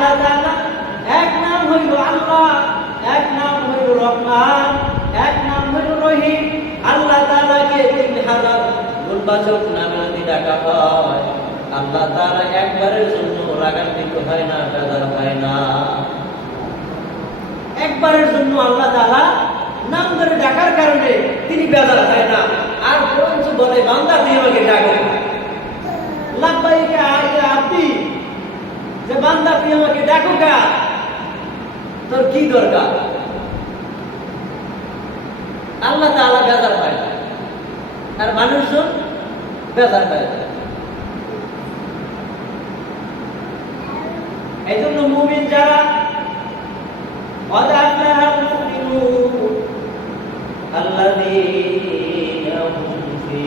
আল্লাহ তাআলা এক নাম হইল আল্লাহ, এক নাম হইল রহমান, এক নাম হইল রহিম। আল্লাহ তাআলাকে 3000 গুণবাচক নামে যদি ডাকা হয়, আল্লাহ তাআলা একবারের জন্য রাগান্বিত হয় না, বেজার হয় না। একবারের জন্য আল্লাহ তাআলা নাম ধরে ডাকার কারণে তিনি বেজার হয় না, আর বরঞ্চ বলে বান্দা তুই আমাকে ডাকো। লাব্বাইকে আইয়া আব্দি, যে বান্দা তুই আমাকে ডাকো কা, তোর কি দরকার? আল্লাহ তাআলা বেজার হয় না, আর মানুষজন বেজার হয় না। এই জন্য মুমিন যারা আল্লাযীনা হুম ফী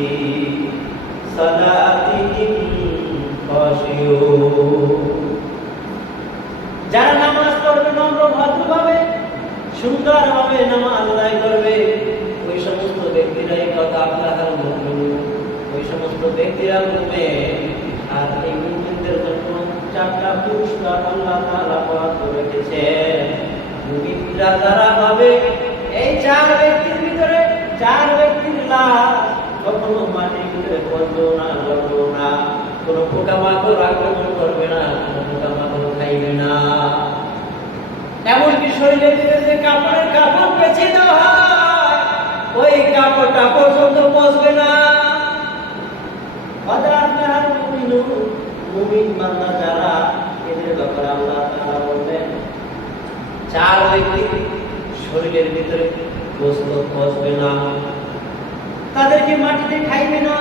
সালাতিহিম খাশিউন, যারা নামাজ পড়বে নম্র ভদ্রভাবে সুন্দরভাবে নামাজ আদায় করবে, ওই সমস্ত ব্যক্তিরাই কথা আল্লাহর মুমিন, ওই সমস্ত ব্যক্তিরা মুমিন। আর এই মুমিনদের জন্য 4টা পুরস্কার আল্লাহ তাআলা বরাদ্দ রেখেছেন। মুমিনরা যারা হবে, এই 4 ব্যক্তির ভিতরে 4 ব্যক্তির লাশ কখনো মাটির ভিতরে পড়বে না, লড়বে না, কোনো পোকামাকড় আক্রমণ করবে না, কোনো পোকামাকড় খাইবে না। এমনকি শরীরের ভিতরে যে কাপড় পেঁচিয়ে দেওয়া হয়, ওই কাপড়টা পর্যন্ত পচবে না। মুমিন বান্দা যারা, এদের ব্যাপারে আল্লাহ তাআলা বলেন 4 ব্যক্তি শরীরের ভিতরে গোশত পচবে না, তাদেরকে মাটিতে খাইবে না।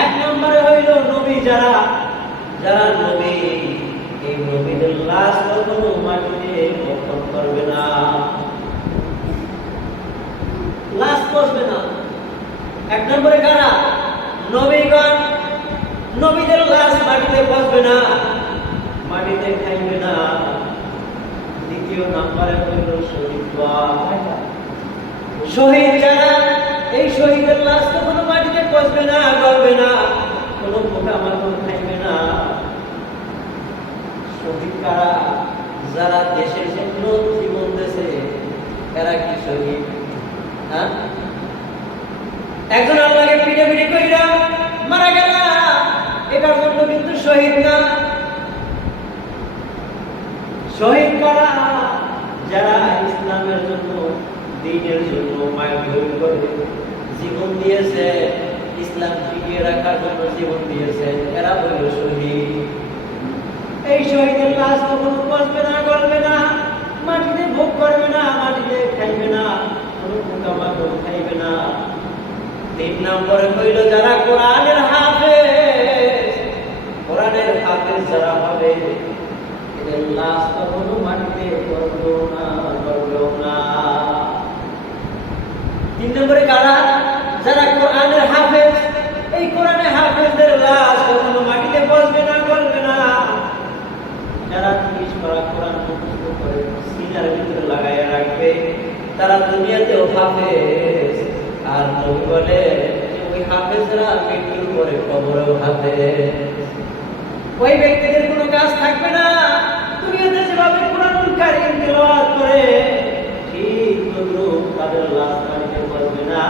1 নম্বরে হইল নবী যারা, যারা নবী, এই নবীদের লাশ কখনো মাটিতে গোপন করবে না, লাশ পচবে না। 1 নম্বরে কারা? নবীগণ, নবীদের লাশ মাটিতে পচবে না, মাটিতে খাইবে না। 2 নম্বরে হইল শহীদ। শহীদ যারা, এই শহীদের লাশ কখনো মাটিতে পচবে না, গলবে না, কোনো পোকামাকড় খাইবে না। শহীদ কারা? যারা দেশের জন্য জীবন দিয়েছে, এরা কি শহীদ? হ্যাঁ, একজন আল্লাহকে পিটাপিটি কইরা মারা গেল, এটার জন্য কিন্তু শহীদ না। শহীদ কারা? যারা ইসলামের জন্য, দ্বীনের জন্য মাইল করে জীবন দিয়েছে, ইসলাম টিকিয়ে রাখার জন্য জীবন দিয়েছে, এরা হইল শহীদ। এই শহীদের লাশ কখনো পচবে না, গলবে না, মাটিতে ভোগ করবে না, মাটিতে খাইবে না, কোনো পোকামাকড় খাইবে না। 3 নম্বরে হইল যারা কোরআনের হাফেজ, কোরআনের হাফেজ যারা হবে, এদের লাশ কখনো মাটিতে পড়বেও না, গলবেও না। 3 নম্বরে কারা? যারা কোরআনের হাফেজ, এই কোরআনের হাফেজদের লাশ কখনো মাটিতে পচবে না, গলবে না। যারা 30 পারা কোরআন মুখস্থ করে সিনার ভিতরে লাগাইয়া রাখবে, তারা দুনিয়াতেও হাফেজ। আর নবী বলে ওই হাফেজরা মৃত্যুর পরে কবরেও হাফেজ। ওই ব্যক্তিদের কোনো কাজ থাকবে না, দুনিয়াতে যেভাবে কোরআনুল কারীম তেলাওয়াত করে, ঠিক তদ্রূপ তাদের লাশ মাটিতে পড়বে না,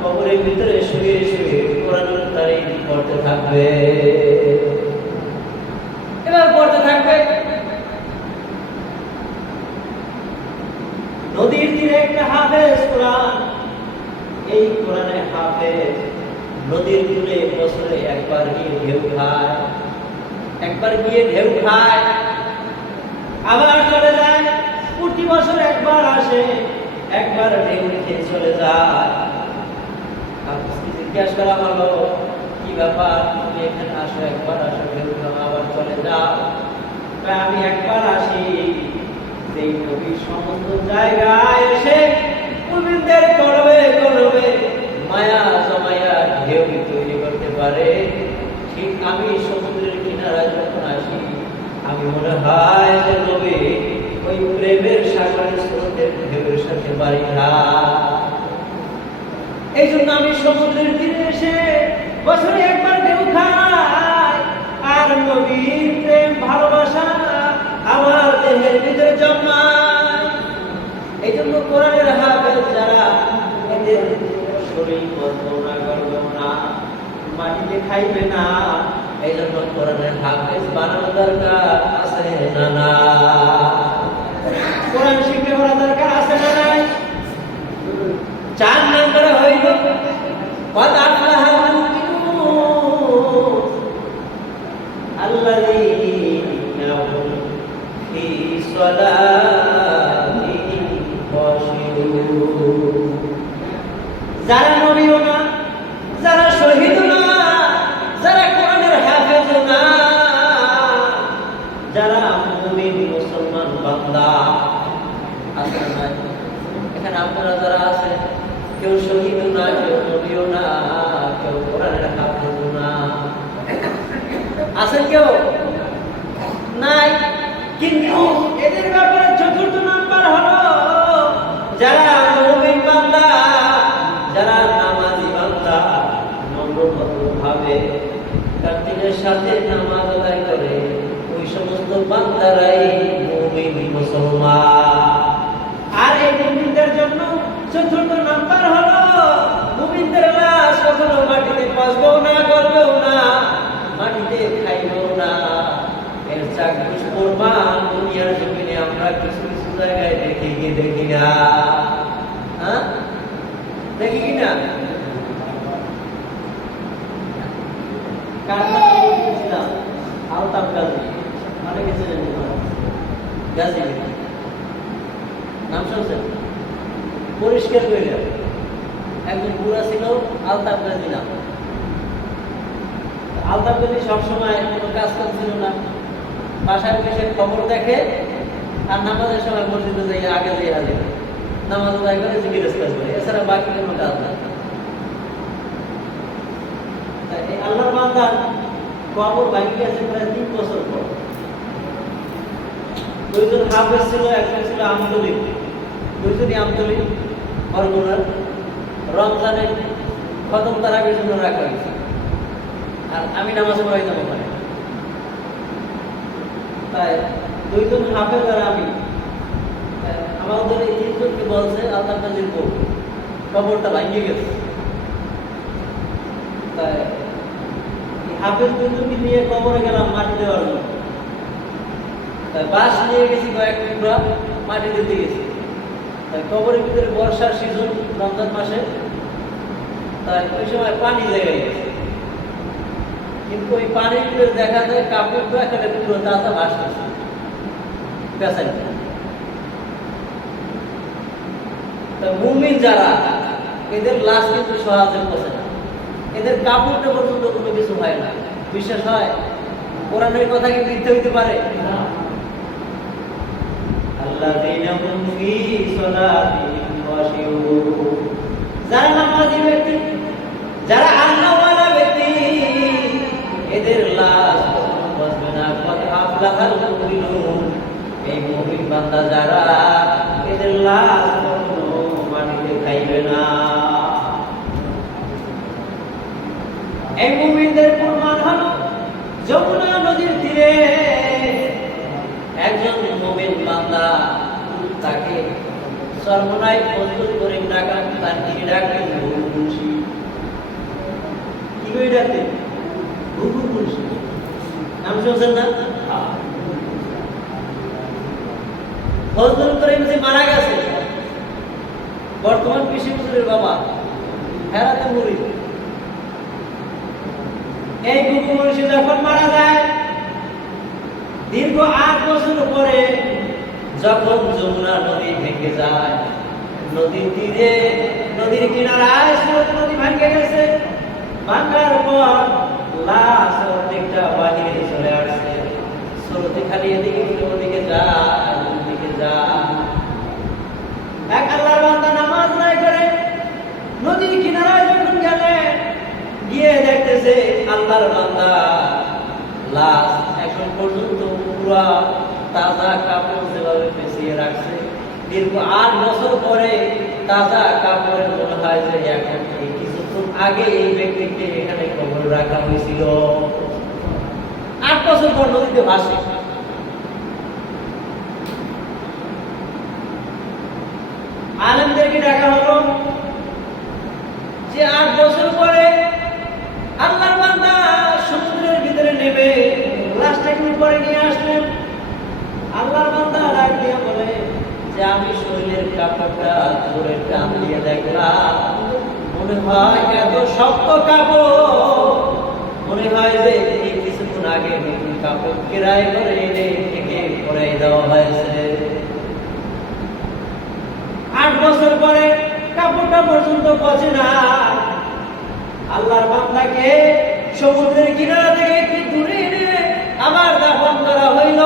কবরের ভিতরে শুয়ে শুয়ে কোরআনুল কারীম পড়তে থাকবে। এবার পড়তে থাকবে। নদীর তীরে একটা হাফেজ কোরআন, এই কোরআনের হাফেজ নদীর তীরে বছরে একবার গিয়ে ঢেউ খায়, একবার গিয়ে ঢেউ খায়, আবার চলে যায়। প্রতি বছর একবার আসে, একবার ঢেউ খেয়ে চলে যায়। হাফেজকে জিজ্ঞাসা করা হলো, কি ব্যাপার, তুমি এখানে আসো, একবার আসো, ঢেউ খাও, আবার চলে যাও? আমি একবার আসি, সেই নবী সমস্ত জায়গায় এসে মুমিনদের কলবে কলবে মায়া জমায়া ঢেউ তৈরি করতে পারে, ঠিক আমি সমুদ্রের কিনারায় যখন আসি, আমি মনে হয় যে নবী ওই প্রেমের সাগরের স্রোতের ঢেউয়ের সাথে পারি না। এই জন্য আমি সমুদ্রের তীরে এসে বছরে একবার ঢেউ খাই, আর নবীর প্রেম ভালোবাসা আমার জন্মায়। এই জন্য কোরআনের হাফেজ যারা, এদের শরীর করবো না, করবো না, মাটিতে খাইবে না। এই জন্য কোরআনের হাফেজ বানানো দরকার আছে না না? কোরআন শিখে করা দরকার আছে না নাই? 4 নম্বরে হইল قد أفلح المؤمنون الذين هم في صلاتهم خاشعون। যারা নবীও না, যারা শহীদও না, যারা কোরআনের হাফেজও না, যারা মুমিন মুসলমান বান্দা আছে না? এখানে আপনারা যারা আছে, কেউ শহীদ না, কেউ নবীও না, কেউ কোরআনের হাফেজও না, আছেন কেউ? নাই। কিন্তু এদের ব্যাপারে 4th নাম্বার হলো যারা মুমিন বান্দা, যারা নামাজি বান্দা, নম্রভাবে কার্তিকের সাথে নামাজ আদায় করে, ওই সমস্ত বান্দারাই মুমিন মুসলমান। আর এই মুমিনদের জন্য 4th নাম্বার হলো মুমিনদের লাশ কখনো মাটিতে পচবেও না, গলবেও না, মাটিতে খাইবেও না। এর চাক্ষুষ প্রমাণ দুনিয়ার জমিনে আমরা কিছু কিছু জায়গায় দেখি কি দেখি না? হ্যাঁ, দেখি কিনা? আলতাফ গাজী, অনেকে ছিলেন গাজী, নাম শুনছেন? পরিষ্কার করে একজন বুড়া ছিল, আলতাফ গাজী নাম। আলতাফ গাজী সবসময় কোনো কাজ কাম ছিল না, বাসায় বসে খবর দেখে আর নামাজের সময় মসজিদে যাই আগে যাই আগে নামাজ আদায় করে জিজ্ঞেস কাজ করে, এছাড়া বাকি কোনো কাজ না। এই আল্লাহর বান্দার কবর ভাঙি আছে প্রায় 3 বছর পর। 2জন হাফেজ ছিল, একজন ছিল আমতলী, 2জনই আমতলী বরগুনার। রমজানে খতম তারাবির জন্য রাখা হয়েছে, আর আমি নামাজ পড়াই যাবো ওখানে। তাই 2জন হাফেজ আর আমি, আমাদের এই 3জনকে বলছে আল্লাহর কাজের বউ কবরটা ভাঙিয়ে গেছে। তাই হাফেজ 2জনকে নিয়ে কবরে গেলাম মাটি দেওয়ার জন্য। তাই বাঁশ নিয়ে গেছি, কয়েক টুকরা মাটি দিতে গেছি। তাই কবরের ভিতরে বর্ষার সিজন, রমজান মাসে, তাই ওই সময় পানি লেগে গেছে। কিন্তু ওই পানির ভিতরে দেখা যায় কাপড় একেবারে পুরো তাজা ভাসতেছে, পেঁচাই। মুমিন যারা, এদের লাশ কিন্তু সহজে পচে না, এদের কাপড়টা পর্যন্ত কোনো কিছু হয় না। বিশ্বাস হয়? কোরআনের কথা কি মিথ্যে হইতে পারে? আল্লাযীনা হুম ফী সালাতিহিম খাশিউন। যারা নামাজি ব্যক্তি, যারা আল্লাহওয়ালা ব্যক্তি, এদের লাশ কখনো পচবে না। কদ আফলাহাল মুমিনুন। এই মুমিন বান্দা যারা, এদের লাশ কখনো মাটিতে খাইবে না। এই মুমিনদের প্রমাণ হলো যমুনা নদীর তীরে একজন মুমিন বান্দা, তাকে সর্বনাই ফজলুল করিম ডাকা, তার তিনি ডাকতেন ঘুঘু মুন্সি। কি করে ডাকতেন? ঘুঘু মুন্সি। নাম শুনছেন না? ফজলুল করিম যে মারা গেছে, বর্তমান কৃষি হুজুরের বাবা, হেরাতে মুরিদ। এই ঘুঘু মুন্সি যখন মারা যায়, দীর্ঘ 8 বছর পরে যখন যমুনা নদী ভেঙে যায়, নদীর তীরে, নদীর কিনারায় স্রোত নদী ভেঙে গেছে। ভাঙার পর লাশ অর্ধেকটা বাহিরে চলে আসছে। স্রোতে খালি এদিকে ওদিকে যায়, ওদিকে যায়। এক আল্লাহর বান্দা নামাজ আদায় করে নদীর কিনারায় যখন গেলে, গিয়ে দেখতেছে আল্লাহর বান্দা লাশ এখন পর্যন্ত পুরা তাজা কাপড় যেভাবে পেঁচিয়ে রাখছে, দীর্ঘ 8 বছর পরে তাজা কাপড়ের মনে হয় যে এখন কিছুক্ষণ আগে এই ব্যক্তিকে এখানে কবর রাখা হয়েছিল। 8 বছর পর নদীতে ভাসে। কি ডাকা হলো যে 8 বছর পরে আল্লাহর বান্দা সমুদ্রের ভিতরে নেমে লাশটাকে উপরে নিয়ে আসলেন। আল্লাহর বান্দা ডাক দিয়ে বলে যে আমি শরীরের কাপড়টা ধরে টান দিয়ে দেখলাম, মনে হয় এত শক্ত কাপড়, মনে হয় যে এই কিছুক্ষণ আগে নতুন কাপড় কেরাই করে এনে থেকে পরাই দেওয়া হয়েছে। 8 বছর পরে কাপড়টা পর্যন্ত পচে না। আল্লাহর বান্দাকে সমুদ্রের কিনারা থেকে একটু দূরে এনে আবার দাফন করা হইল।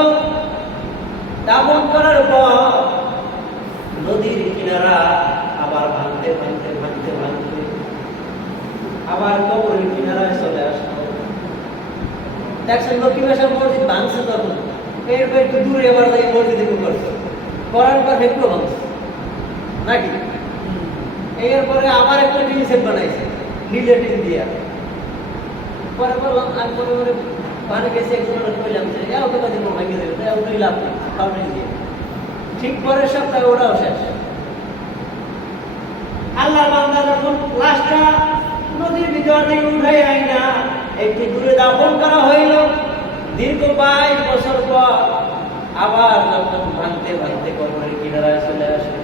দাফন করার পর নদীর কিনারা আবার ভাঙতে ভাঙতে ভাঙতে ভাঙতে আবার কবরের কিনারায় চলে আসলো। দেখছেন লক্ষ্মী ভাষা মসজিদ ভাঙছে তখন, এরপর একটু দূরে আবার যাই মসজিদে করছে, করার পর একটু ভাঙছে নাকি। এরপরে আবার একটা টিন সেট বানাইছে নীলে টিন দিয়া। পরে বললাম আর পরে পরে পানি গেছে, একজন কইলাম যে এও তো কাজে ভাঙে দেবে, তাই ওটাই লাভ নেই, কারণ দিয়ে ঠিক পরের সপ্তাহে ওটাও শেষ। আল্লাহ বান্দা যখন লাশটা নদীর ভিতর থেকে উঠাই আইনা একটু দূরে দাফন করা হইল, দীর্ঘ 22 বছর পর আবার যখন ভাঙতে ভাঙতে কবরের কিনারায় চলে আসে,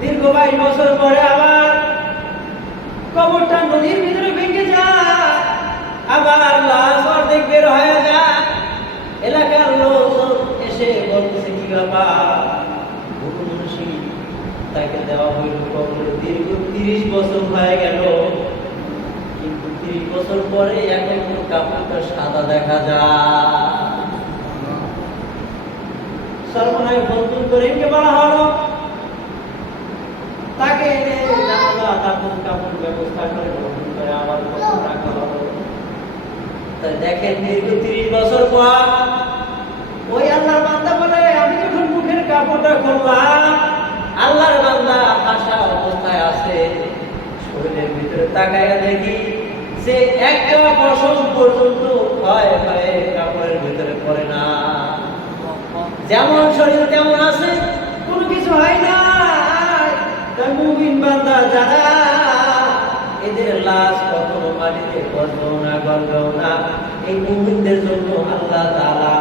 দীর্ঘ 22 বছর পরে আবার কবরটা নদীর ভিতরে ভেঙে যায়, আবার লাশ অর্ধেক বের হয়ে যায়। এলাকার লোক এসে বলতেছে কি ব্যাপার, মুন্সি তাকে দেওয়া হইল কবরে, দীর্ঘ 30 বছর হয়ে গেল, কিন্তু 30 বছর পরে এখন কাপড়টা সাদা দেখা যায়। সর্বনায় ফতুল করিমকে বলা হলো, তাকে এনে জানালা দাফন কাপড় ব্যবস্থা করে গ্রহণ করে আবার কবর রাখা হলো। তাই দেখেন দীর্ঘ 30 বছর পর ওই আল্লাহর বান্দা বলে আমি যখন মুখের কাপড়টা খুললাম, আল্লাহর বান্দা হাসা অবস্থায় আছে, শরীরের ভিতরে তাকায়া দেখি যে একটা পশম পর্যন্ত ক্ষয় হয়ে কাপড়ের ভিতরে পড়ে না, যেমন শরীর তেমন আছে, কোনো কিছু হয় না। তাই মুমিন বান্দা যারা, এদের লাশ কখনো মাটিতে পড়বেও না, গলবেও না। এই মুমিনদের জন্য আল্লাহ তাআলা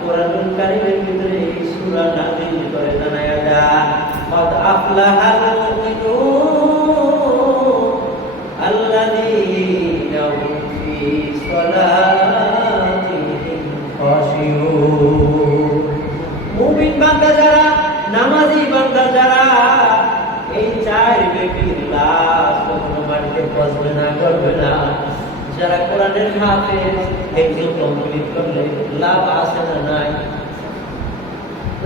কোরআনুল কারীমের ভিতরে এই সূরা নাযিল করে জানায়া দেয়, কদ আফলাহাল মুমিনুন আল্লাযীনা হুম ফী সালাতিহিম খাশিউন। মুমিন বান্দা যারা, নামাজি বান্দা যারা, এই 4 ব্যক্তির লাশ কখনো মাটিতে পচবে না, গলবে না। যারা কোরআনের হাফেজ, একজন কমপ্লিট করলে লাভ আছে না নাই?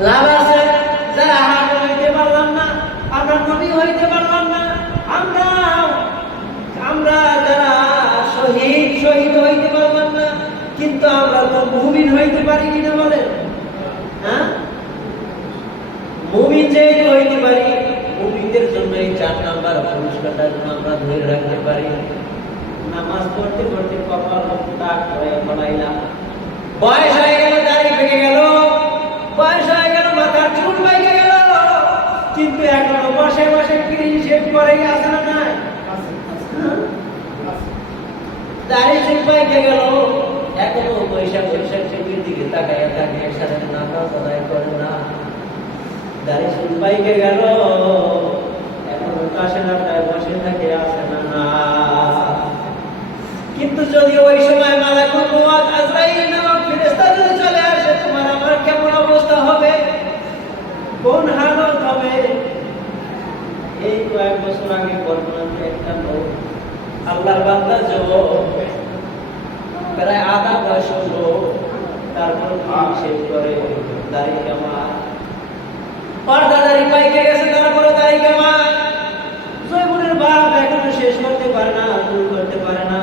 লাভ আছে। যারা হাফেজ হইতে পারলাম না, আমরা নবী হইতে পারলাম না, আমরা যারা শহীদ হইতে পারলাম না, কিন্তু আমরা তো মুমিন হইতে পারি কিনা বলেন? হ্যাঁ, মুমিন যেহেতু হইতে পারি, মুমিনদের জন্য এই 4 নাম্বার পুরস্কারটা যেন আমরা ধরে রাখতে পারি। নামাজ পড়তে পড়তে কপাল তাক করে বলাইলাম, বয়স হয়ে গেল, দাড়ি পেকে গেল, বয়স হয়ে গেল, মাথার চুল পেকে গেল, কিন্তু এখনো বসে বসে ক্লিন শেভ করে আছে না নাই? দাড়ি চুল পেকে গেল, এখনো পয়সা চোখের দিকে তাকায় থাকে, সাথে নামাজ আদায় করে না। দাড়ি চুল পেকে গেল, এখনো কাশেনাটায় বসে থাকে, আছে না না? কিন্তু যদি ওই সময় মালাকুল মউত আজরাইল নামক ফেরেশতা যদি চলে আসে, তোমার আমার কেমন অবস্থা হবে, কোন হালত হবে? এই কয়েক বছর আগে বর্তমানে একটা লোক আল্লাহর বান্দা প্রায় আধা বয়স হলো, তারপর শেষ করে দাড়ি কামা, পর্দা দাড়ি পাইকে গেছে, তারপরে দাড়ি কামা, জয়পুরের বাপ এখনো শেষ করতে পারে না, দূর করতে পারে না।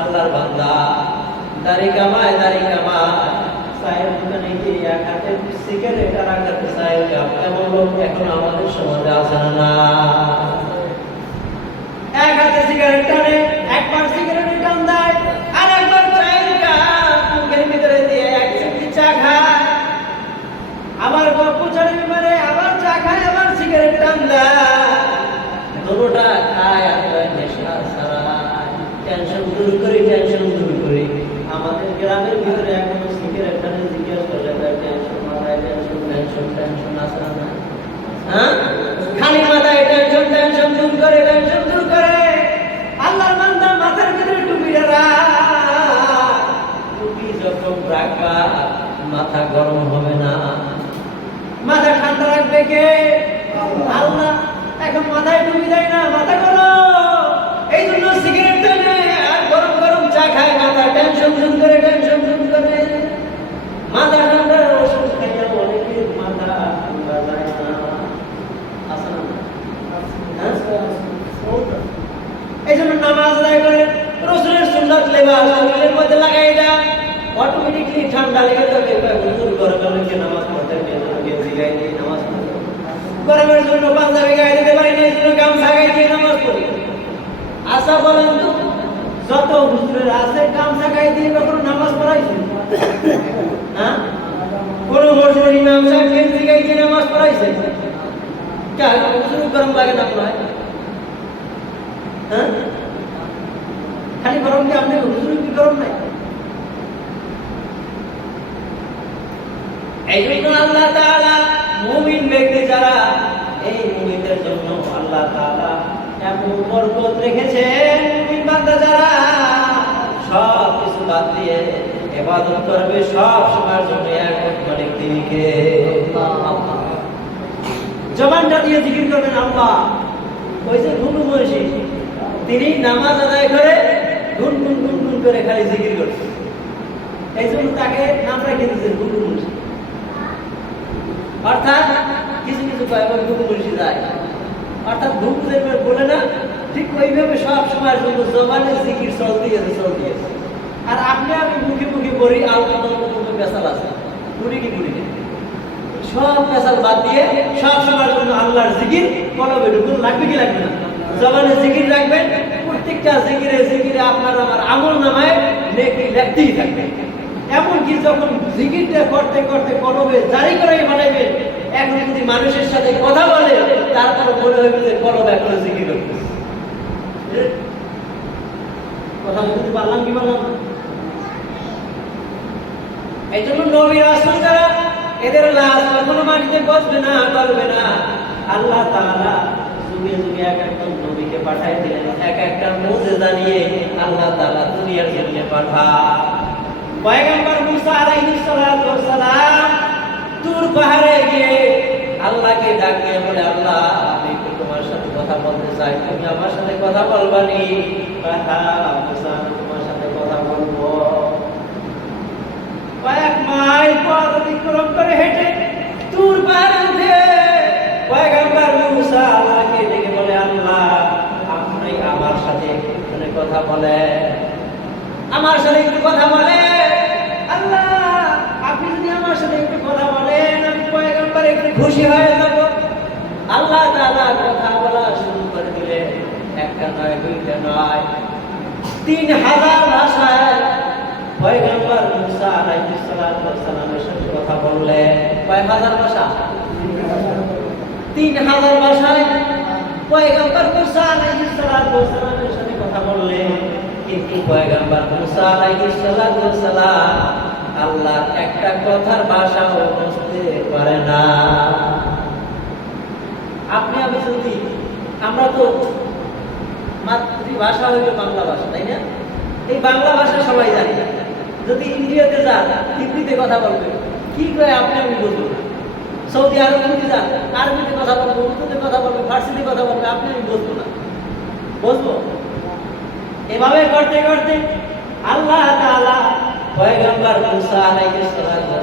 আল্লাহর বান্দা দাড়ি কামায়, চায়ের দোকানে গিয়ে এক হাতে সিগারেট আর এক হাতে চায়ের কাপ, এমন লোক এখন আমাদের সমাজে আছে না? এক হাতে সিগারেট টানে, একবার সিগারেটের টান দেয়, আর একবার চায়ের কাপ মুখের ভিতরে দিয়ে এক চিমটি চা খায়, আবার গল্প ছাড়ে, আবার চা খায়, আবার সিগারেট টান দেয়। ভিতরে এখনো সিগারেট খানে জিজ্ঞেস করলে টেনশন মাথায় টেনশন আসে না? হ্যাঁ, খালি মাথায় টেনশন দূর করে আল্লাহর বান্দা মাথার ভিতরে টুপিটা রাখ। টুপি যখন রাখবা মাথা গরম হবে না, মাথা ঠান্ডা রাখবে কে? আল্লাহ। এখন মাথায় টুপি দেয় না, মাথা গরম, এই জন্য সিগারেট টানে আর গরম চা খায়, মাথা টেনশন দূর করে মাথা ঠান্ডা ওষুধ খাইয়া অনেকের মাথা ঠান্ডা যায় না, আছে না? এই জন্য নামাজ আদায় করে রাসূলের সুন্নাত লেবাস শরীরের মধ্যে লাগাই দাও, অটোমেটিকলি ঠান্ডা লেগে যাবে। হুজুর গরমের মধ্যে নামাজ পড়তে গেঞ্জি গায়ে দিয়ে নামাজ পড়ি, গরমের জন্য পাঞ্জাবি গায়ে দিতে পারি না, এই জন্য গামছা গায়ে দিয়ে নামাজ পড়ি। আশা বলেন তো, যত হুজুরের আছে গামছা গায়ে দিয়ে কখনো নামাজ পড়াইছে? হ্যাঁ, কোন মসজিদের ইমাম সাহেব গেঞ্জি গায়ে দিয়ে নামাজ পড়াইছে? কেন হুজুর গরম লাগে না পড়ায়? হ্যাঁ, খালি গরম কি আপনি হুজুর কি গরম নাই? এই জন্য আল্লাহ তাআলা মুমিন ব্যক্তি যারা, এই মুমিনদের জন্য আল্লাহ তাআলা এমন বরকত রেখেছেন। মুমিন বান্দা যারা সব কিছু বাদ দিয়ে ইবাদত করবে, সব সময়ের জন্য এক মালিক তিনি কে? আল্লাহ। জবানটা দিয়ে জিকির করবেন আল্লাহ। ওই যে ঘুম মনীষী, তিনি নামাজ আদায় করে গুন করে খালি জিকির করছে, এই জন্য তাকে নাম রেখে দিয়েছে ঘুম মনীষী। অর্থাৎ কিছু কয়েকবার ঘুম মনীষী যায়, অর্থাৎ ঘুম বলে না, ঠিক ওইভাবে সব সময়ের জন্য জবানে জিকির চলতে গেছে। আর আপনি আমি মুখে পড়ি আল্লাহ পেশাল আছে, পুরি কি পুরি সব পেশাল বাদ দিয়ে সব সময়ের জন্য আল্লাহর জিকির কলবে ঢুকুন, লাগবে কি লাগবে না? জবানে জিকির রাখবেন, প্রত্যেকটা জিকিরে আপনার আমার আমল নামায় নেকি লিখতেই থাকবে। এমনকি যখন জিকিরটা করতে কলবে জারি করে বানাইবেন, এখন যদি মানুষের সাথে কথা বলে তারপর মনে হইবে যে কলবে এখনো জিকির করতেছে। কথা বলতে পারলাম কি বললাম? এই জন্য নবী রাসূল যারা, এদের লাশ কখনো মাটিতে বসবে না, গলবে না। আল্লাহ তাআলা যুগে এক একজন নবীকে পাঠায় দিলেন, এক একটা মুজিজা নিয়ে আল্লাহ তাআলা দুনিয়ার জন্য পাঠায়। পয়গম্বর মুসা আলাইহিস সালাতু ওয়াস সালাম তুর পাহাড়ে গিয়ে আল্লাহকে ডাক দিয়ে বলে, আল্লাহ আমি একটু তোমার সাথে কথা বলতে চাই, তুমি আমার সাথে কথা বলবানি? হ্যাঁ মুসা, আমি তোমার সাথে কথা বলবো। কয়েক মাইল পথ অতিক্রম করে হেঁটে তুর পাহাড়ে উঠে পয়গম্বর মুসা আল্লাহকে ডেকে বলে, আল্লাহ আপনি আমার সাথে একটু কথা বলে, আমার সাথে একটু কথা বলে। আল্লাহ আপনি যদি আমার সাথে একটু কথা বলেন, আমি পয়গম্বর একটু খুশি হয়ে যাব। আল্লাহ তাআলা কথা বলা শুরু করে দিলেন, একটা নয়, দুইটা নয়, 3000 ভাষায় পয়গম্বর মুসা আলাইহিস সালামের সাথে কথা বললেন। কয় হাজার ভাষা? 3000 ভাষায় পয়গম্বর মুসা আলাইহিস সালামের সাথে কথা বললেন। কিন্তু পয়গম্বর মুসা আলাইহিস সালাম আল্লাহর একটা কথার ভাষাও বুঝতে পারে না। আপনি আমি যদি, আমরা তো মাতৃভাষা হইল বাংলা ভাষা, তাই না? এই বাংলা ভাষা সবাই জানি। যদি ইন্ডিয়াতে যান, হিন্দিতে কথা বলবে, কি করে আপনি আমি বুঝবো না। সৌদি আরব যদি যান, আরবিতে কথা বলবে, উর্দুতে কথা বলবে, ফার্সিতে কথা বলবে, আপনি আমি বুঝবো না। বুঝবো? এভাবে করতে আল্লাহ তাআলা পয়গম্বর মুসা আলাইহিস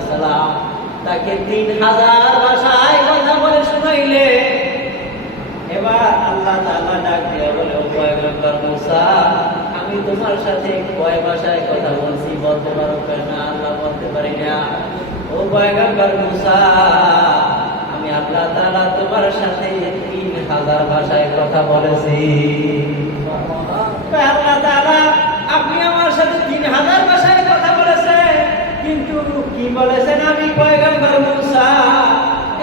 সালাম তাকে 3000 ভাষায় কথা বলে শুনাইলে। এবার আল্লাহ তাআলা ডাক দিয়ে বলে, ও পয়গম্বর মুসা, আমি তোমার সাথে কয় ভাষায় কথা বলছি বলতে পারো না? আল্লাহ বলতে পারি না। ও পয়গম্বর মুসা, আমি আল্লাহ তাআলা তোমার সাথে 3000 ভাষায় কথা বলেছি। আল্লাহ তাআলা আপনি আমার সাথে 3000 ভাষায় কথা বলেছেন, কিন্তু কি বলেছেন? আমি পয়গম্বর মুসা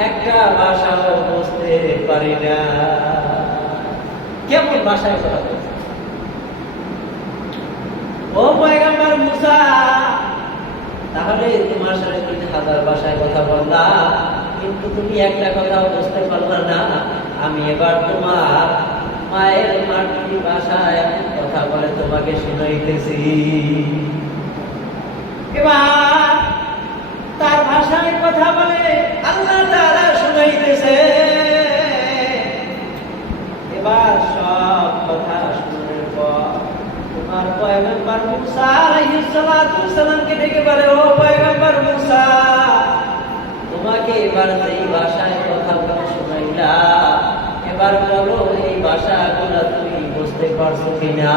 একটা ভাষাও বুঝতে পারি না। কেমন ভাষায় কথা বলেছেন? ও পয়গম্বর মুসা, তাহলে তোমার সাথে 3000 ভাষায় কথা বললাম, কিন্তু তুমি একটা কথাও বুঝতে পারলা না। আমি এবার তোমার মায়ের মাতৃ ভাষায় কথা বলে তোমাকে শুনাইতেছি। এবার তার ভাষায় কথা বলে আল্লাহ তাআলা শুনাইতেছে। এবার সব কথা শোনার পর তোমার পয়গম্বর মুসা আলাইহিস সালাতু সালামকে ডেকে বলে, ও পয়গম্বর মুসা, তোমাকে এবার যেই ভাষায় কথা বলে শুনাইলা, এবার বলো এই ভাষাগুলো তুমি বুঝতে পারছো কিনা?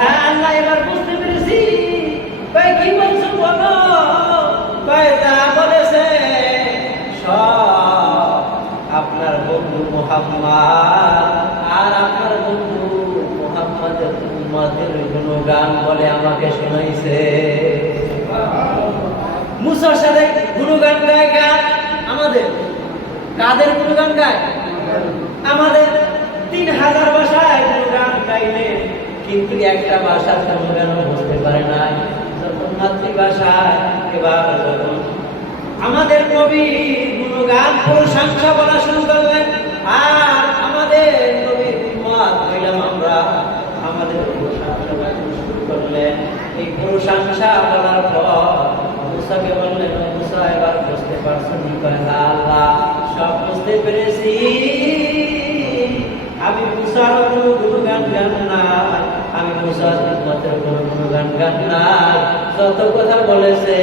হ্যাঁ আল্লাহ, এবার বুঝতে পেরেছি। কি বলছো বলো? যা বলেছে সব আপনার বন্ধু মুহাম্মদ আর আপনার বন্ধু মুহাম্মদের উম্মতের গুণগান বলে আমাকে শোনাইছে। মুসার সাথে গুণগান গায় গান আমাদের, কাদের গুণগান গায়? আমাদের 3000 ভাষায় গুণগান গাইলে কিন্তু একটা ভাষার গুণগান বুঝতে পারে নাই। যখন মাতৃভাষায় এবার যখন আমাদের নবীর গুণগান প্রশংসা বলা শুরু করলেন, আর আমাদের নবীর উম্মত হইলাম আমরা, আমাদের প্রশংসা বলা শুরু করলেন। এই প্রশংসা বলার পর মুসাকে বললেন, মুসা এবার বুঝতে পারছো নি? আল্লাহ, সব বুঝতে পেরেছি। আমি মুসার কোনো গুণগান গান না, আমি মুসার উম্মতের কোনো গুণগান গান না। যত কথা বলেছে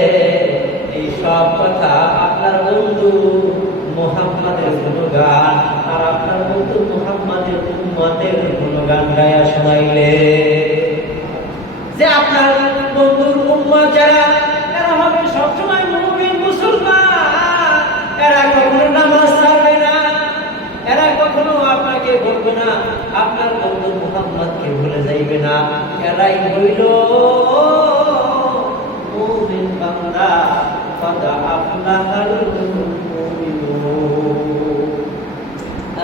এই সব কথা আপনার বন্ধু মুহাম্মাদের গুণগান, আর আপনার বন্ধু মুহাম্মাদের উম্মতের গুণগান গায়া শোনাইলে। যে আপনার বন্ধুর উম্মত যারা, এরা হবে সবসময় মুমিন মুসলমান, এরা কখনো নামাজ ছাড়বে না, এরা কখনো আপনাকে বলবে না, আপনার বন্ধু মুহাম্মদকে ভুলে যাইবে না। এরাই হইল মুমিন বান্দা। قد أفلح المؤمنون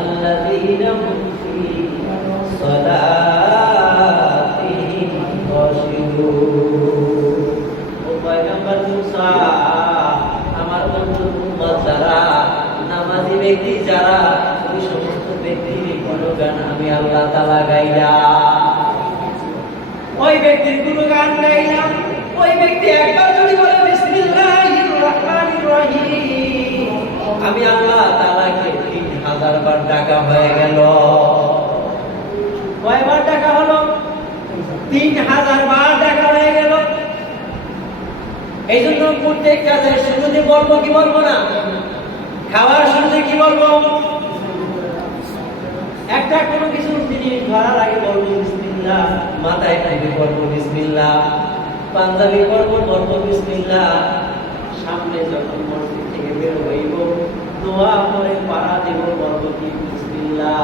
الذين هم في صلاتهم خاشعون। ও পয়গম্বর মুসা, আমার বন্ধু উম্মত যারা, নামাজি ব্যক্তি যারা, ওই সমস্ত ব্যক্তির গুণগান আমি আল্লাহ তাআলা গাইলাম। ওই ব্যক্তির গুণগান গাইলাম। ওই ব্যক্তি একবার যদি বলে বিসমিল্লাহির রহমানির রহিম, আমি আল্লাহ তাআলাকে 3000 বার ডাকা হয়ে গেল। কয়বার ডাকা হলো? 3000 বার ডাকা হয়ে গেল। এই জন্য প্রত্যেক কাজের শুরুতে বলবো কি বলবো না? খাওয়ার শুরুতে কি বলবো? একটা কোনো কিছু জিনিস ধরার আগে বলবো বিসমিল্লাহ, মাথায় টাইপে বলবো বিসমিল্লাহ, পাঞ্জাবি বলবো বিসমিল্লাহ, সামনে যখন মসজিদ থেকে বের হইব দোয়া করে পাড়া দেব বলবো কি বিসমিল্লাহ।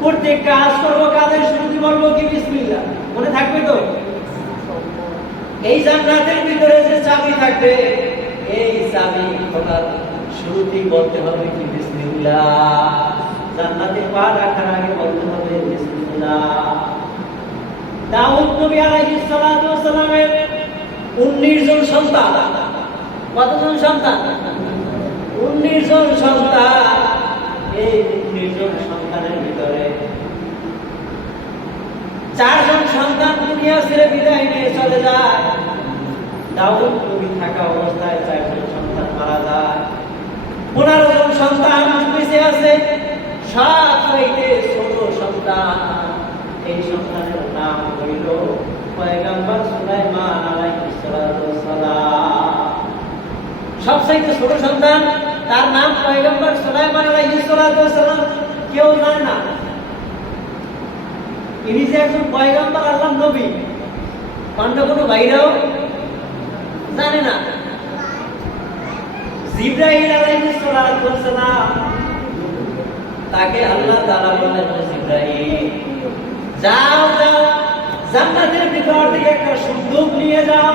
প্রত্যেক কাজ করবো, কাজের শুরুতে বলবো কি বিসমিল্লাহ। মনে থাকবে তো? এই জান্নাতের ভিতরে যে চাবি থাকবে, এই চাবি খোলার শুরুতেই বলতে হবে কি বিসমিল্লাহ। জান্নাতে পা রাখার আগে বলতে হবে বিসমিল্লাহ। দাউদ নবী আলাইহিস সালাতু ওয়াস সালামের 19 জন সন্তান। কতজন সন্তান? 19 জন সন্তান। এই 19 জন সন্তানের ভিতরে 4 জন সন্তান দুনিয়া ছেড়ে বিদায় নিয়ে চলে যায়। দাউদ নবী থাকা অবস্থায় 4 জন সন্তান মারা যায়। 15 জন সন্তান বেঁচে আছে। সবচেয়ে ছোট সন্তান, এই সন্তানের নাম হইল পয়গম্বর সুলাইমান আলাইহিস সালাম। সবচেয়ে ছোট সন্তান, তার নাম পয়গম্বর সুলাইমান আলাইহিস সালাম। কেউ জানে না ইনি যে একজন পয়গম্বর, আল্লাহর নবী, অন্য কোনো ভাইরাও জানে না। জিবরাইল আলাইহিস সালাম, তাকে আল্লাহ তাআলা বলেন, জিবরাইল যাও যাও, জান্নাতের ভিতর থেকে একটা সুন্দর নিয়ে যাও।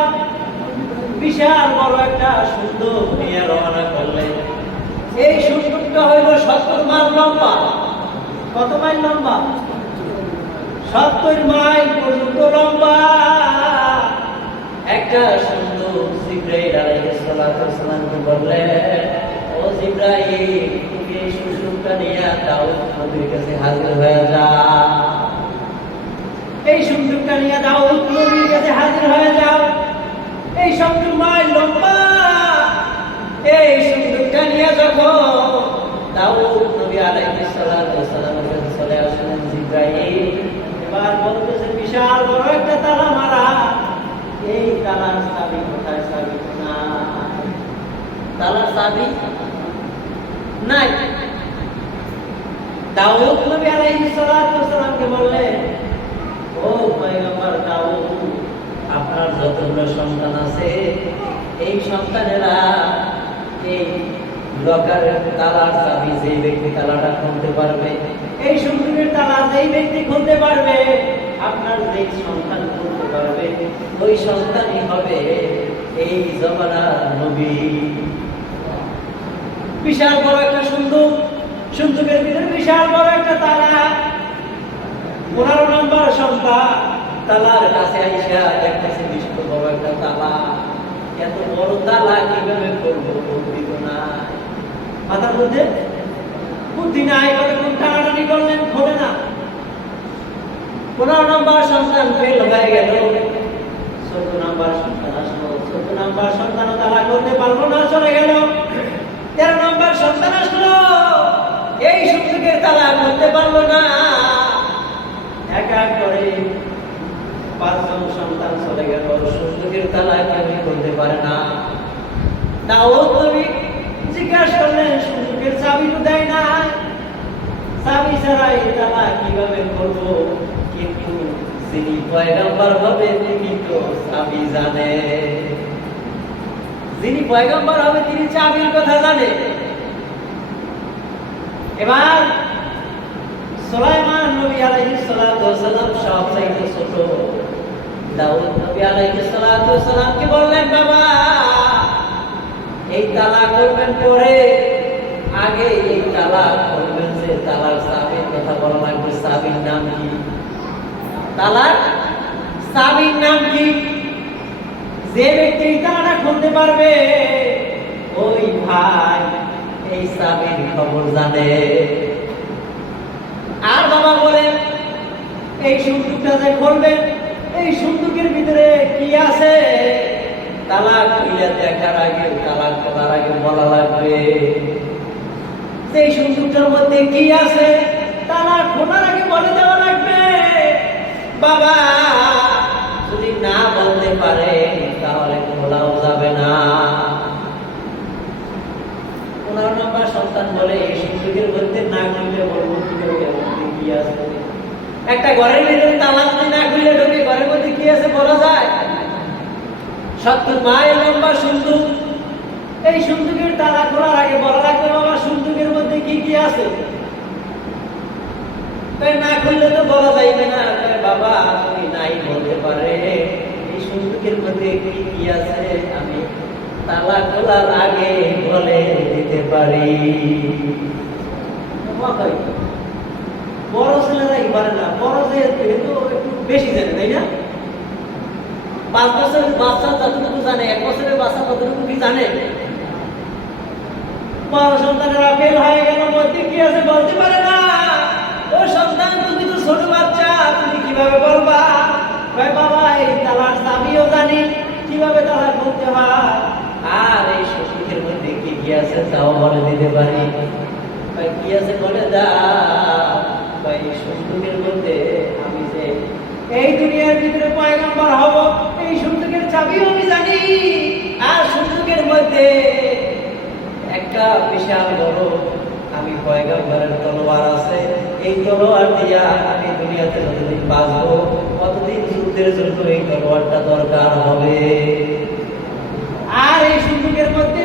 বিশাল বড় একটা সুন্দর নিয়ে রওনা করলেন। এই সুন্দরটা হইল 70 মাইল লম্বা। কত মাইল লম্বা? 70 মাইল পর্যন্ত লম্বা। একটা সুন্দর জিবরাইল আলাইহিস সালাতু ওয়াস সালামকে বললেন, ও জিবরাইল, তুমি এই সুন্দরটা নিয়ে দাউদ নবীর কাছে হাজির হয়ে যাও। এই সুন্দরটা নিয়ে দাউদ নবীর কাছে হাজির হয়ে যাও। এই 70 মাইল লম্বা এই সুন্দরটা নিয়ে যখন দাউদ নবী আলাইহিস সালাতু ওয়াস সালামের কাছে চলে আসলেন জিবরাইল, এবার বলতেছে বিশাল বড় একটা তালা মারা। এই তালার চাবি কোথায়? চাবি নাই, তালার চাবি নাই। দাউদ নবী আলাইহিস সালাতু ওয়াস সালামকে বললেন, ও পয়গম্বর দাউদ, আপনার যতগুলো সন্তান আছে এই সন্তানেরা এই লকারের তালার চাবি যে ব্যক্তি তালাটা খুলতে পারবে, এই সুন্দরের তালা যেই ব্যক্তি খুলতে পারবে, আপনার যেই সন্তান খুলতে পারবে ওই সন্তানই হবে এই জমানার নবী। বিশাল বড় একটা সুন্দরের ভিতরে বিশাল বড় একটা তালা। 15 নম্বর সন্তান তালার কাছে আইসা দেখতেছে বিশাল বড় একটা তালা। এত বড় তালা কিভাবে করবো? বুদ্ধি তো নাই মাথার মধ্যে, বুদ্ধি নাই। কতক্ষণ টানাটানি করলেন, খোলে না। 15 নম্বর সন্তান ফেল হয়ে গেল। 14 নম্বর সন্তান আসলো। 14 নম্বর সন্তানও তালা করতে পারলো না, চলে গেল। 13 নম্বর সন্তান আসলো, এই সুযোগের তালা করতে পারলো না। এক এক করে 5 জন সন্তান চলে গেল, সুযোগের তালা কেউ করতে পারে না। দাউদ নবী জিজ্ঞাসা করলেন, সুযোগের চাবি তো দেয় না, চাবি ছাড়া এই তালা কিভাবে করবো? কিন্তু যিনি পয়গম্বর হবে তিনি তো চাবি জানে, যিনি পয়গম্বর হবে তিনি চাবির কথা জানে। এবার সুলাইমান নবী আলাইহিস সালাতু ওয়াস সালাম সবচাইতে ছোট। দাউদ নবী আলাইহিস সালাতু ওয়াস সালামকে বললেন, বাবা এই তালা করবেন পরে, আগে এই তালা করবেন যে তালার চাবির কথা বলা লাগবে। চাবির নাম কি? তালার চাবির নাম কি? যে ব্যক্তি এই তালাটা খুলতে পারবে ওই ভাই এই চাবির খবর জানে। আর বাবা বলেন, এই সুন্দরটা যে খুলবেন, এই সুন্দরের ভিতরে কি আছে? তালা খুলে দেখার আগে, তালা খোলার আগে বলা লাগবে সেই সুন্দরটার মধ্যে কি আছে। তালা খোলার আগে বলে দেওয়া লাগবে। বাবা যদি না বলতে পারে তাহলে খোলাও যাবে না। 15 নম্বর সন্তান বলে, এই সুন্দরের মধ্যে না খুললে বলবো কি আছে? একটা ঘরের ভিতরে তালা যদি না খুলে ঢোকে, ঘরের মধ্যে কি আছে বলা যায়? 70 মাইল লম্বা সুন্দর। এই সুন্দরের তালা খোলার আগে বলা লাগবে, বাবা সুন্দরের মধ্যে কি কি আছে? না খুললে তো বলা যাইবে না। বাবা তুমি নাই বলতে পারে এই সুন্দরের মধ্যে কি কি আছে, আমি তালা খোলার আগে বলে দিতে পারি। বড় ছেলেরাই পারে না, বড় যেহেতু একটু বেশি জানে, তাই না? 5 বছরের বাচ্চা যতটুকু জানে, 1 বছরের বাচ্চা ততটুকু কি জানে? বড় সন্তানেরা ফেল হয়ে গেল, মধ্যে কি আছে বলতে পারে না। ও সন্তান, তুমি তো ছোট বাচ্চা, তুমি কিভাবে বলবা? বাবা এই তালার চাবিও জানি, কিভাবে তালা খুলতে হয়, আর এই সুযোগের মধ্যে কি কি আছে তাও বলে দিতে পারি। কি আছে বলে দাও। এই সুযোগের মধ্যে আমি যে এই দুনিয়ার ভিতরে পয়গম্বর হব, এই সুযোগের চাবিও আমি জানি। আর সুযোগের মধ্যে একটা বিশাল বড় আমি পয়গম্বরের তলোয়ার আছে, এই তলোয়ার দিয়া আমি দুনিয়াতে যতদিন বাঁচবো ততদিন যুদ্ধের জন্য এই তলোয়ারটা দরকার হবে। আর এই সুযোগের মধ্যে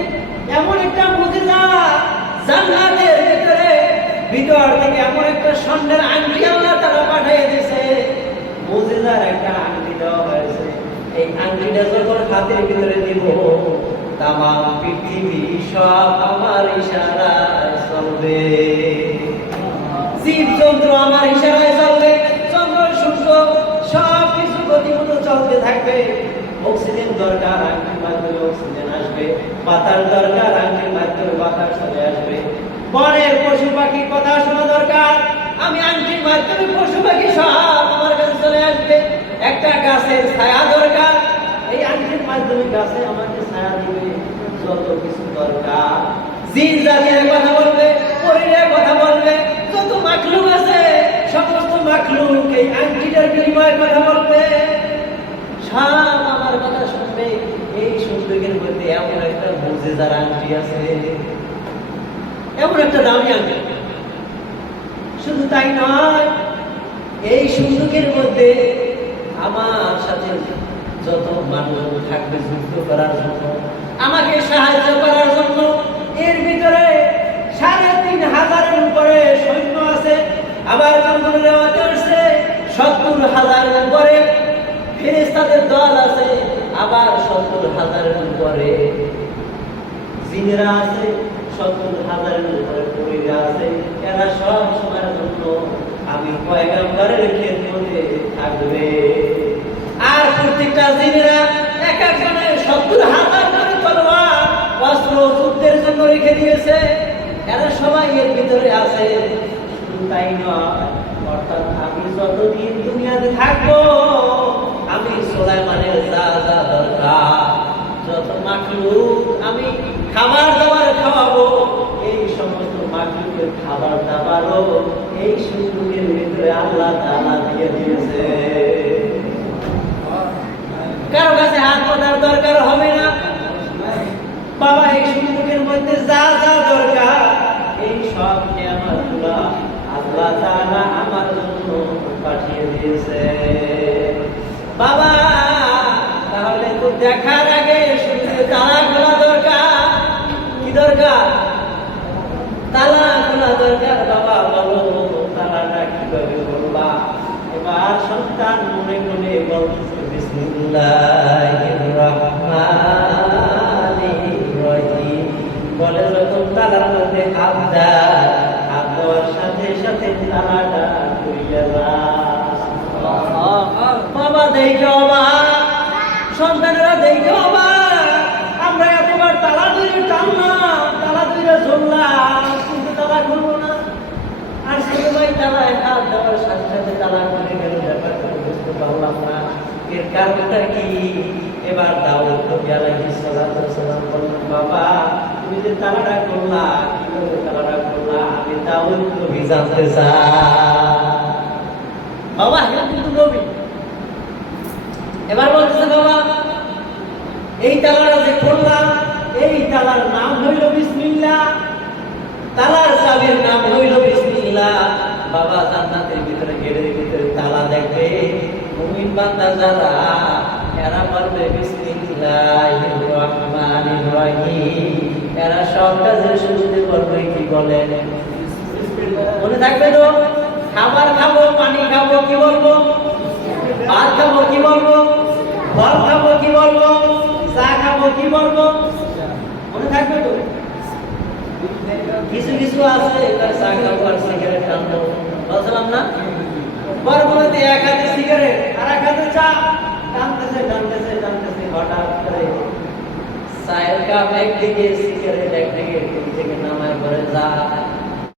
এমন একটা মুজিজা, জান্নাতের ভিতর থেকে এমন একটা স্বর্ণের আংটি আল্লাহ তাআলা পাঠিয়ে দিয়েছে, মুজিজার একটা আংটি দেওয়া হয়েছে। এই আংটিটা যখন হাতের ভিতরে দিব, তামাম পৃথিবী সব আমার ইশারায় চলবে, জীবজন্তু আমার ইশারায় চলবে, চন্দ্র সূর্য সব কিছু গতিমতো চলতে থাকবে। অক্সিজেন দরকার, আঙ্গির মাধ্যমে অক্সিজেন আসবে। বাতাস দরকার, আঙ্গির মাধ্যমে বাতাস চলে আসবে। বনের পশু পাখি কথা শোনা দরকার, আমি আঙ্গির মাধ্যমে পশু পাখি সব আমার কাছে চলে আসবে। একটা গাছের ছায়া দরকার, এই আঙ্গির মাধ্যমে গাছে আমাকে ছায়া দিবে। যত কিছু দরকার, জিন জাতির কথা বলবে, পরীর কথা বলবে, যত মাখলুক আছে সমস্ত মাখলুক এই আংটিটার বিনিময়ে কথা বলবে, সব আমার কথা শুনবে। এই সুন্দরের মধ্যে এমন একটা মুজিজার আংটি আছে, এমন একটা দামি আংটি। শুধু তাই নয়, এই সুন্দরের মধ্যে আমার সাথে যত মানুষ থাকবে যুদ্ধ করার জন্য, আমাকে সাহায্য করার জন্য, এর ভিতরে ৩,৫০০-এর উপরে সৈন্য আছে। আবার কোনগুলো আছে ৭০,০০০-এর উপরে ফেরেশতাদের দল আছে। আবার ৭০,০০০-এর উপরে জিনেরা আছে, ৭০,০০০-এর উপরে পরীরা আছে। এরা সব সময়ের জন্য আমি পয়গম্বরের খেদমতে থাকবে। আর প্রত্যেকটা জিনেরা এক একজনের ৭০,০০০ করে তলোয়ার অস্ত্র যুদ্ধের জন্য রেখে দিয়েছে। এরা সবাই এর ভিতরে আছে। শুধু তাই নয়, অর্থাৎ আমি যতদিন দুনিয়াতে থাকবো, আমি সুলাইমানের যা যা দরকার, যত মাখলুক আমি খাবার দাবার খাওয়াবো, এই সমস্ত মাখলুকের খাবার দাবারও এই সুন্দরের ভিতরে আল্লাহ তাআলা দিয়ে দিয়েছে। কারো কাছে হাত পাতার দরকার হবে না। বাবা, এই সুন্দরের মধ্যে যা যা দরকার, এই সব নিয়ামতগুলো আল্লাহ তাআলা আমার জন্য পাঠিয়ে দিয়েছে। বাবা, তাহলে তো দেখার আগে শুধু তালা খোলা দরকার। কি দরকার? তালা খোলা দরকার। বাবা বলো, তালাটা কিভাবে করবা? এবার সন্তান মনে মনে বলতেছে বিসমিল্লাহির রহমানির রহিম। বলে যখন তালার মধ্যে হাত দেয়, হাত দেওয়ার সাথে সাথে তালাটা খুলে যায়। বাবা দেখে অবাক, সন্তানেরা দেখে অবাক। আমরা এতবার তালা ধরে টানলাম, তালা ধরে ঝুললাম, কিন্তু তালা খুলবো না। আর ছেলে ভাই তালায় হাত দেওয়ার সাথে সাথে তালা খুলে গেল। ব্যাপারটা বুঝতে পারলাম না, এর কারণটা কি? এবার দাউদ নবী আলাইহিস সালাতু ওয়াস সালাম বললেন, বাবা তুমি যে তালাটা করলা, কিভাবে তালাটা করলা? আমি দাউদ নবী জানতে চাই। বাবা হে কিন্তু নবী। এবার বলতেছে, বাবা এই তালাটা যে করলাম, এই তালার নাম হইল বিসমিল্লাহ, তালার চাবির নাম হইল বিসমিল্লাহ। বাবা জান্নাতের ভিতরে গেটের ভিতরে তালা দেখবে, মুমিন বান্দা যারা, এরা বলবে বিসমিল্লাহির রহমানির রহিম। এরা সব কাজে শুরুতে বলবে কি বলে? মনে থাকবে তো? খাবার খাবো, পানি খাবো, কি বলবো? ভাত খাবো, কি বলবো? ফল খাবো, কি বলবো? চা খাবো, কি বলবো? মনে থাকবে তো? কিছু কিছু আছে চা খাবো আর সিগারেট টানবো, বলছিলাম না? বরগুলোতে এক হাতে সিগারেট আর এক হাতে চা, টানতেছে টানতেছে টানতেছে, হঠাৎ করে চায়ের কাপ একদিকে, সিগারেট একদিকে, থেকে নামায় পরে যা